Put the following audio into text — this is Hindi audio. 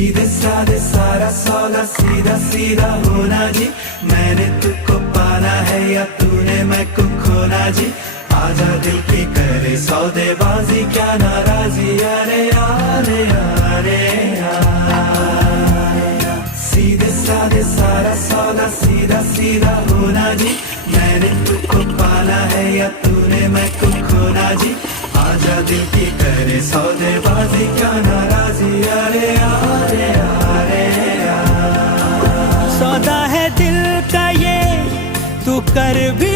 सीधे साधे सारा सौदा सीधा सीधा होना जी। मैंने तुझको पाना है या तूने मैं को खोना जी। आजा दिल की करे सौदेबाजी क्या नाराजी। अरे यारे यारे यार। सीधे साधे सारा सौदा सीधा सीधा होना जी। मैंने तुझको पाना है या तूने मैं को खोना जी। आजा दिल की करे सौदेबाजी क्या नाराजी। अरे यारे यारे यार। सौदा है दिल का ये तू कर भी